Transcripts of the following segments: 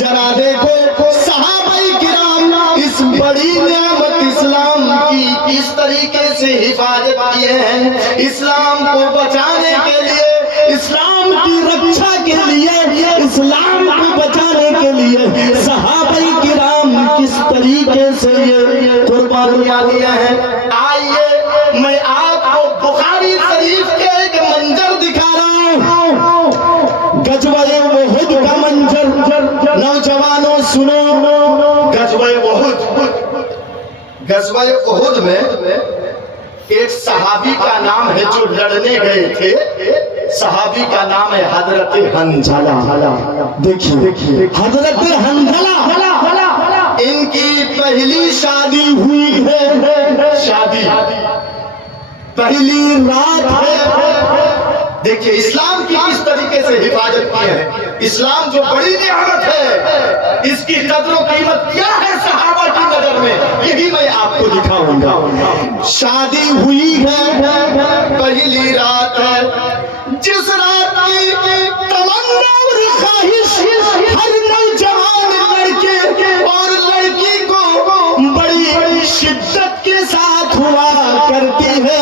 ذرا دیکھو صحابہ کرام اس بڑی نعمت اسلام کی کس طریقے سے حفاظت کیے ہیں، اسلام کو بچانے کے لیے، اسلام کی رکشا کے لیے، اسلام کو بچانے کے لیے صحابہ کرام کس طریقے سے یہ قربانیاں دیے ہیں۔ آئیے میں آپ کو بخاری شریف کے ایک منظر دکھا رہا ہوں، غزوہ احد کا منظر۔ نوجوانوں سنو، غزوہ احد میں ایک صحابی کا نام ہے جو لڑنے گئے تھے، صحابی کا نام ہے حضرت حنظلہ۔ دیکھیے حضرت حنظلہ، ان کی پہلی شادی ہوئی ہے، شادی پہلی رات ہے۔ دیکھیے اسلام کی کس طریقے سے حفاظت کی ہے، اسلام جو بڑی نعمت ہے اس کی قدر و قیمت کیا ہے صحابہ کی نظر میں، یہی میں آپ کو دکھاؤں گا۔ شادی ہوئی ہے، پہلی رات ہے، جس رات کی تمنا اور خواہش ہر نوجوان لڑکے اور لڑکی کو بڑی شدت کے ساتھ ہوا کرتی ہے۔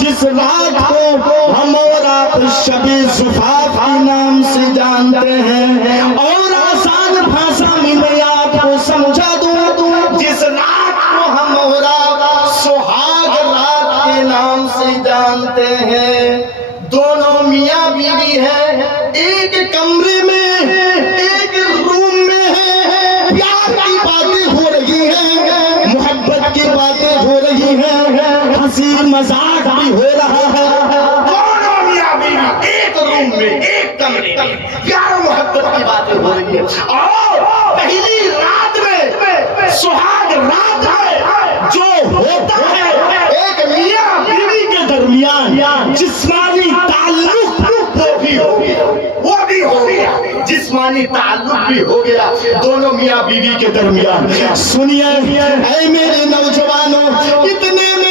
جس رات کو ہم اور آپ شب زفاف کے نام سے جانتے ہیں، اور آسان بھاشا میں میں آپ کو سمجھا دوں، جس رات کو ہم اور آپ سہاگ رات کے نام سے جانتے ہیں۔ دونوں میاں بیوی ہیں، ایک کمرے میں، ایک روم میں ہیں، پیار کی باتیں ہو رہی ہیں، محبت کی باتیں ہو رہی ہیں، ہنسی مذاق بھی ہو رہا ہے۔ دونوں میاں بیوی ایک روم میں، ایک کمرے میں، پیار و محبت کی باتیں ہو رہی ہیں، اور پہلی رات میں سہاگ رات ہے، جو ہوتا ہے ایک میاں بیوی کے درمیان جسمانی تعلق وہ بھی ہو گیا، جسمانی تعلق بھی ہو گیا دونوں میاں بیوی کے درمیان۔ سنیے اے میرے نوجوانوں، اتنے میں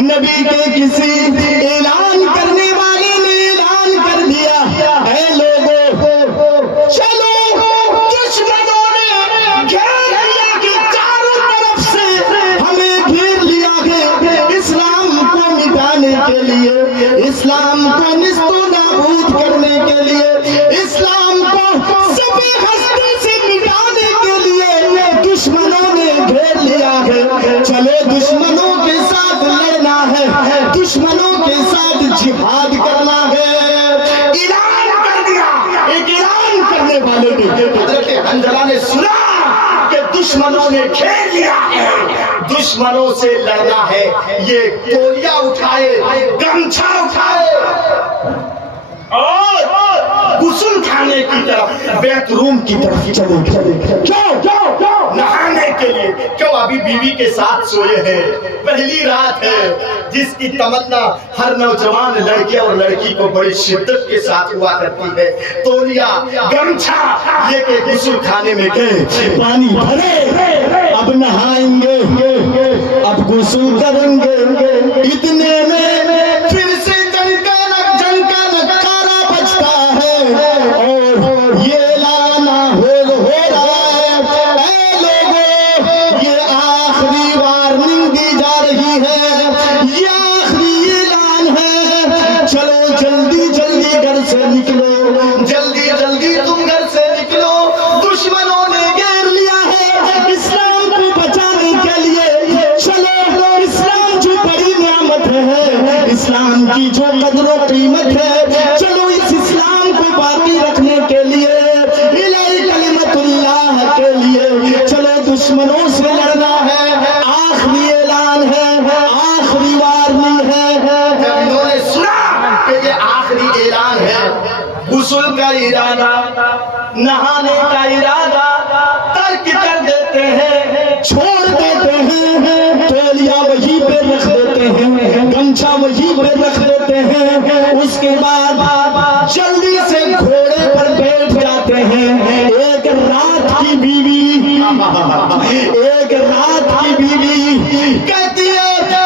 نبی کے کسی اعلان کرنے والے نے اعلان کر دیا، اے لوگوں چلو، دشمنوں نے گھیر لیا کہ چاروں طرف سے ہمیں گھیر لیا ہے، اسلام کو مٹانے کے لیے، اسلام کو نیست و نابود کرنے کے لیے، اسلام کو صفحے ہستی سے مٹانے کے لیے دشمنوں نے گھیر لیا ہے۔ چلو دشمنوں کے ساتھ لڑنا ہے، دشمنوں کے ساتھ جہاد کرنا ہے۔ اعلان کر دیا، ایک اعلان کرنے والے نے، حضرت حنظلہ نے سنا کہ دشمنوں نے گھیر لیا ہے، دشمنوں سے لڑنا ہے، یہ تولیہ اٹھائے، گمچھا اٹھائے اور غسل خانے کی طرف، بیت روم کی طرف چلے۔ کیوں نہانے کے لیے، کیوں ابھی بیوی کے ساتھ سوئے ہیں، پہلی رات ہے، جس کی تمنا ہر نوجوان لڑکے اور لڑکی کو بڑی شدت کے ساتھ ہوا کرتی ہے۔ تولیہ گمچھا لے کے غسل خانے میں گئے، پانی بھرے، اب نہائیں گے، اب غسل کریں گے۔ اتنے میں پھر سے جنگ کا نکارہ بجتا ہے اور یہ اعلان ہو رہا ہے، اے لوگوں یہ آخری وارننگ دی جا رہی ہے، یہ آخری اعلان ہے، چلو جلدی جلدی گھر سے نکلو، جلدی جلدی تم گھر سے نکلو، دشمنوں نے گھیر لیا ہے اسلام کو بچانے کے لیے۔ چلو اسلام جو بڑی نعمت ہے، اسلام کی جو قدر و قیمت ہے، چلو اس اسلام کو باقی رکھنے کے لیے، الہی کلمت اللہ کے لیے چلو دشمنوں سے لڑنا ہے۔ آخری اعلان ہے، آخری وارننگ ہے۔ جب انہوں نے سنا کہ یہ آخری اعلان ہے، غسل کا ارادہ، نہانے کا ارادہ ترک کر دیتے ہیں، چھوڑ دیتے ہیں، تولیہ وہیں پہ رکھ دیتے ہیں، گمچھا وہیں پہ رکھ دیتے ہیں۔ اس کے بعد جلدی سے گھوڑے پر بیٹھ جاتے ہیں۔ ایک رات کی بیوی کہتی ہے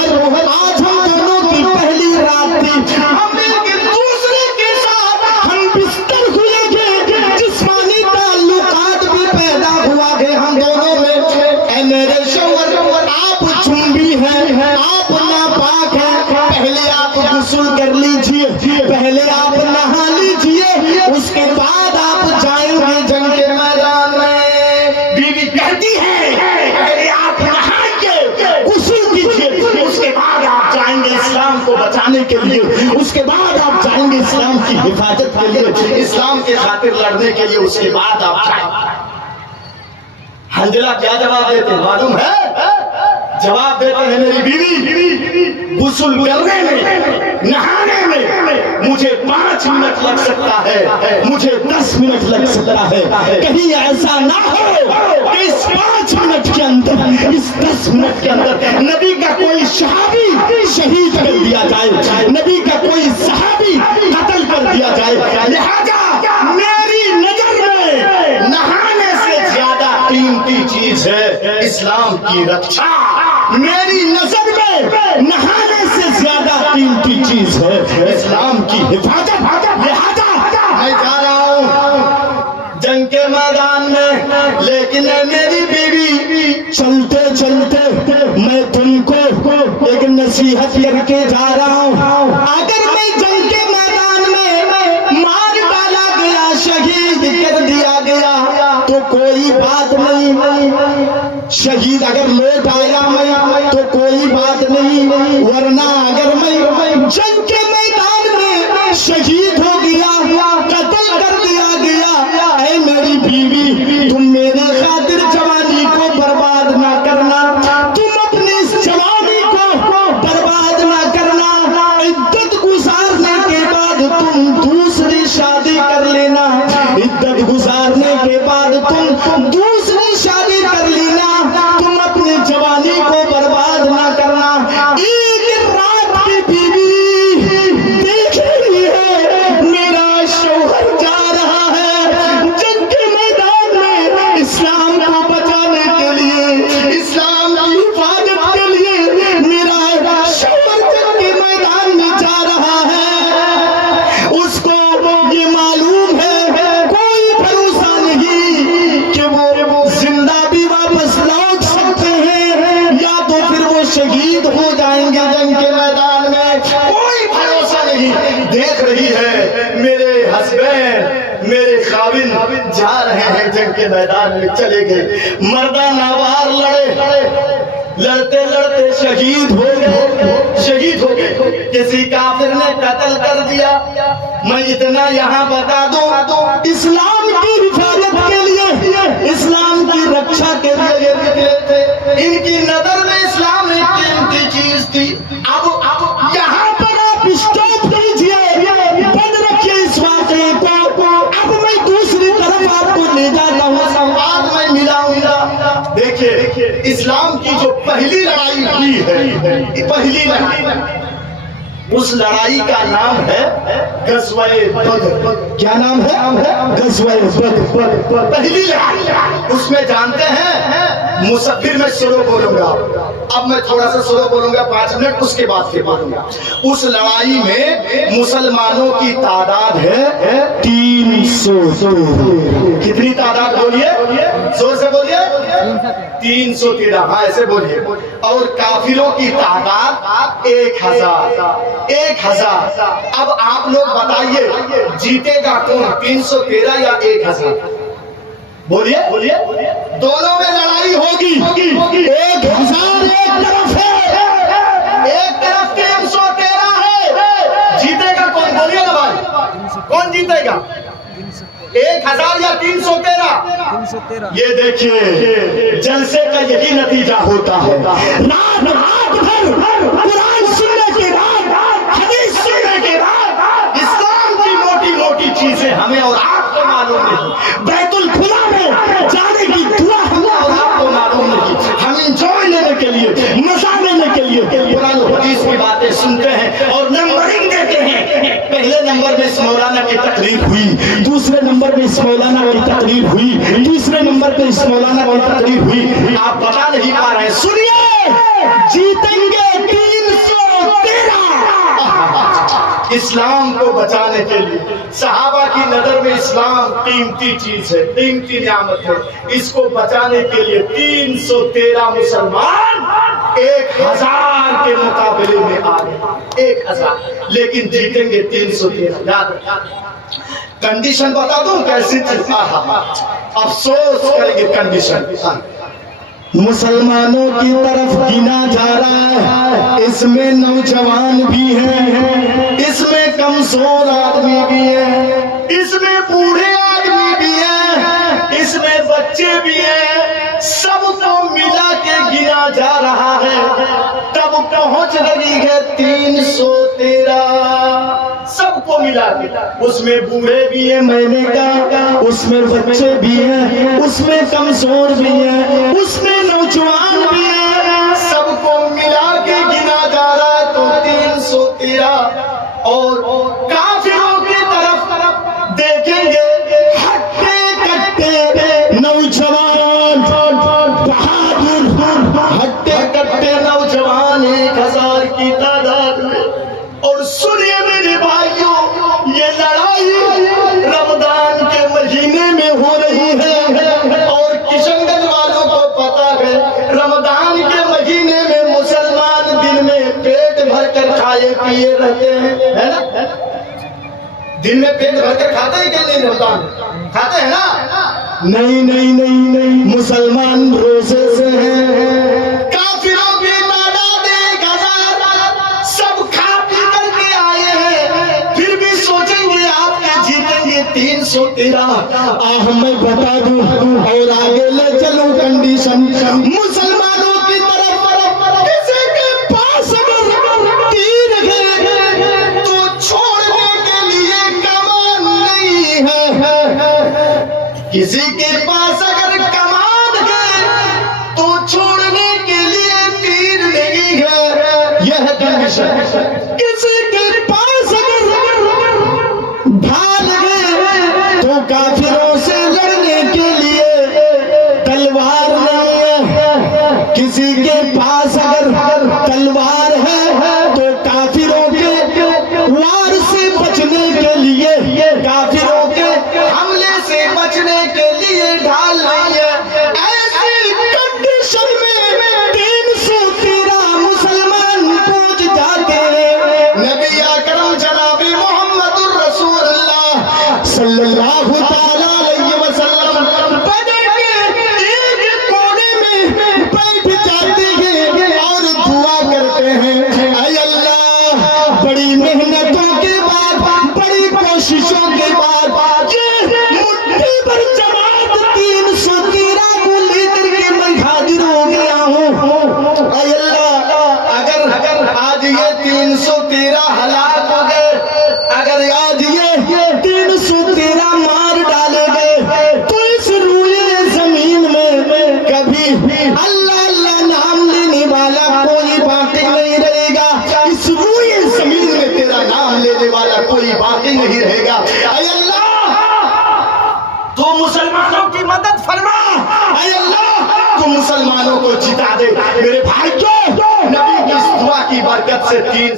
شوہر آج ہم دونوں کی پہلی رات تھی، ہم ایک دوسرے کے ساتھ ہم بستر ہوئے گے، جسمانی تعلقات بھی پیدا ہوا گے ہم دونوں میں۔ اے میرے شوہر آپ چنبی ہیں، آپ ناپاک ہیں، پہلے آپ غسل کر لیجئے، پہلے آپ نہا لیجئے، اس کے بعد آپ جائیں گے جنگ کے میدان میں۔ بیوی کہتی ہے پہلے آپ نہائیں گے، غسل کیجئے، اس کے بعد آپ جائیں گے اسلام کو بچانے کے لیے، اس کے بعد آپ جائیں گے اسلام کی حفاظت کے لیے، اسلام کے خاطر لڑنے کے لیے، اس کے بعد آپ جائیں گے۔ حنظلہ کیا جواب دیتے ہیں معلوم ہے؟ جواب دیتے ہیں میری بیوی غسل کرنے میں، نہانے میں مجھے 5 منٹ لگ سکتا ہے، مجھے 10 منٹ لگ سکتا ہے، کہیں ایسا نہ ہو کہ اس 5 منٹ کے اندر، اس 10 منٹ کے اندر نبی کا کوئی صحابی شہید کر دیا جائے، نبی کا کوئی صحابی قتل کر دیا جائے۔ لہذا میری نظر میں نہانے سے زیادہ قیمتی چیز ہے اسلام کی رکشا، میری نظر میں نہانے سے زیادہ قیمتی چیز ہے اسلام کی حفاظت۔ لہذا میں جا رہا ہوں جنگ کے میدان میں، لیکن اے میری بیوی چلتے چلتے میں تم کو ایک نصیحت کر کے جا رہا ہوں، اگر میں جنگ کے میدان میں مار ڈالا گیا، شہید کر دیا گیا تو کوئی بات نہیں، شہید اگر لوٹ آیا میں تو کوئی بات نہیں، ورنہ اگر میں جنگ کے میدان میں شہید ہو گیا، قتل کر دیا گیا، اے میری بیوی تم میرے خاطر جوانی کو برباد نہ کرنا، تم اپنی اس جوانی کو برباد نہ کرنا، عدت گزارنے کے بعد تم دوسری شادی کر لینا، عدت گزارنے کے بعد تم دوسری شادی کر لینا، تم اپنی جوانی کو برباد نہ کرنا۔ ایک رات کی بیوی دیکھ رہی ہے میرا شوہر جا رہا ہے جنگ کے میدان میں، اسلام کو بچانے کے لیے، اسلام کی حفاظت کے لیے میرا شوہر جنگ کے میدان میں جا رہا ہے، اس کو یہ معلوم ہے کوئی بھروسہ نہیں کہ وہ زندہ بھی واپس لوٹ سکتے ہیں یا تو پھر وہ شہید ہو جائیں گے جنگ کے میدان میں، کوئی بھروسہ نہیں۔ دیکھ رہی ہے میرے ہسبینڈ، میرے خاوند جا رہے ہیں جنگ کے میدان میں، چلے گئے، مردہ نوار لڑتے لڑتے شہید ہو گئے، کسی کافر نے قتل کر دیا۔ میں اتنا یہاں بتا دوں، اسلام کی حفاظت کے لیے، اسلام کی رکشا کے لیے یہ نکلے تھے، ان کی نظر میں اسلام ایک قیمتی چیز تھی۔ اب یہاں پر آپ اسٹاپ کیجئے، بند رکھیے اس واقعے کو، اب میں دوسری طرف آپ کو لے جاتا ہوں، سواد میں ملاؤں گا۔ دیکھیے اسلام کی جو پہلی لڑائی ہوئی ہے، پہلی لڑائی، اس لڑائی کا نام ہے غزوہ بدر۔ کیا نام ہے؟ غزوہ بدر، پہلی لڑائی۔ اس میں جانتے ہیں پھر میں سلو بولوں گا، اب میں تھوڑا سا سلو بولوں گا 5 منٹ، اس کے بعد پھر بولوں گا۔ اس لڑائی میں مسلمانوں کی تعداد ہے 300۔ کتنی تعداد بولیے؟ زور سے بولیے۔ 313، ہاں ایسے بولیے۔ اور کافروں کی تعداد 1000۔ اب آپ لوگ بتائیے جیتے گا کون، 313 یا 1000؟ بولیے۔ دونوں میں لڑائی ہوگی، 1000 ایک طرف ہے، ایک طرف 313 ہے، جیتے گا کون؟ بولیے نا بھائی، کون جیتے گا؟ 1000 یا 313؟ یہ دیکھیے جلسے کا یہی نتیجہ ہوتا ہے، رات بھر قرآن سننے کے بعد، حدیث سننے کے بعد، اسلام کی موٹی موٹی چیزیں ہمیں اور آپ کو معلوم نہیں، بیت الخلا میں جانے کی دعا ہمیں اور آپ کو معلوم نہیں، ہم انجوائے لینے کے لیے، مزہ لینے کے لیے قرآن و حدیث کی باتیں سنتے ہیں اور نمبرنگ دیتے ہیں۔ پہلے نمبر میں اس مولانا کی تقریر ہوئی، دوسرے نمبر میں اس مولانا کی تقریر ہوئی، تیسرے نمبر پہ اس مولانا کی تقریر ہوئی، آپ بتا نہیں پا رہے ہیں۔ سنیے، جیتیں گے اسلام کو بچانے کے لیے صحابہ کی نظر میں اسلام قیمتی چیز ہے، قیمتی نعمت ہے، اس کو بچانے کے لیے 313 مسلمان 1000 کے مقابلے میں آ گئے، 1000، لیکن جیتیں گے 313۔ یاد کنڈیشن بتا دوں کیسی تھی؟ افسوس کریں گے کنڈیشن۔ مسلمانوں کی طرف گنا جا رہا ہے، اس میں نوجوان بھی ہیں، اس میں کمزور آدمی بھی ہیں، اس میں بوڑھے آدمی بھی ہیں، اس میں بچے بھی ہیں، سب کو ملا کے گنا جا رہا ہے، تب پہنچ رہی ہے 313، سب کو ملا کے، اس میں بوڑھے بھی ہیں، میں نے کہا اس میں بچے بھی ہیں، اس میں کمزور بھی ہیں، اس میں نوجوان بھی ہیں، سب کو ملا کے گنا جا رہا ہے تو 313۔ اور کافروں کی طرف دیکھیں گے، ہٹے کٹے نوجوان بہادر، ہٹے کٹے نوجوان 1000 کی تعداد میں۔ اور سنیے میرے بھائیوں، یہ لڑائی رمضان کے مہینے میں ہو رہی ہے، اور کشن گنج والوں کو پتا ہے رمضان کے مہینے میں مسلمان دن میں پیٹ بھر کر کھائے پیے رہتے ہیں، ہے نا؟ دن میں پیٹ بھر کر کھاتے ہیں کہ نہیں؟ رمضان کھاتے ہیں نا؟ نہیں، مسلمان روزے سے ہیں، کافروں کی تعداد 1000، سب کھا پی کر کے آئے ہیں، پھر بھی سوچیں گے آپ کے جیتیں گے 313۔ میں بتا دوں اور آگے لے چلوں کنڈیشن، مسلمانوں کی طرف کسی کے پاس اگر تیر ہے تو چھوڑنے کے لیے کمان نہیں ہے، کسی کے پاس اگر کمان ہے تو چھوڑنے کے لیے تیر نہیں ہے، یہ ہے کنڈیشن۔ کسی کے پاس اگر ڈھال ہے تو کافروں سے لڑنے کے لیے تلوار نہیں ہے، کسی کے پاس اگر تلوار ہے تو کافروں کے وار سے بچنے کے لیے، کافروں کے حملے سے بچنے کے لیے ڈھال نہیں ہے۔ ایسی کنڈیشن میں 313 مسلمان پہنچ جاتے ہیں، نبی اکرم جناب محمد الرسول اللہ صلی اللہ تعالیٰ علیہ وسلم بدر کے ایک کونے میں بیٹھ جاتے ہیں اور دعا کرتے ہیں، اے اللہ بڑی محنتوں کے بعد، بڑی کوششوں کے بعد یہ مٹھی پر جماعت 313 کو لے کر کے میں حاضر ہو گیا ہوں، اے اللہ اگر آج یہ 313 ہلاک ہو گئے، اگر آج یہ 313 مار ڈالے گئے تو اس روئے زمین میں کبھی اللہ اللہ نام لینے والا کوئی باقی نہیں رہے گا، اس روئے زمین میں تیرا نام لینے والا کوئی باقی نہیں رہے گا، اے اللہ تو مسلمانوں کی مدد فرما، اے اللہ تو مسلمانوں کو جتا دے۔ میرے بھائیوں، نبی کی اس دعا کی برکت سے 3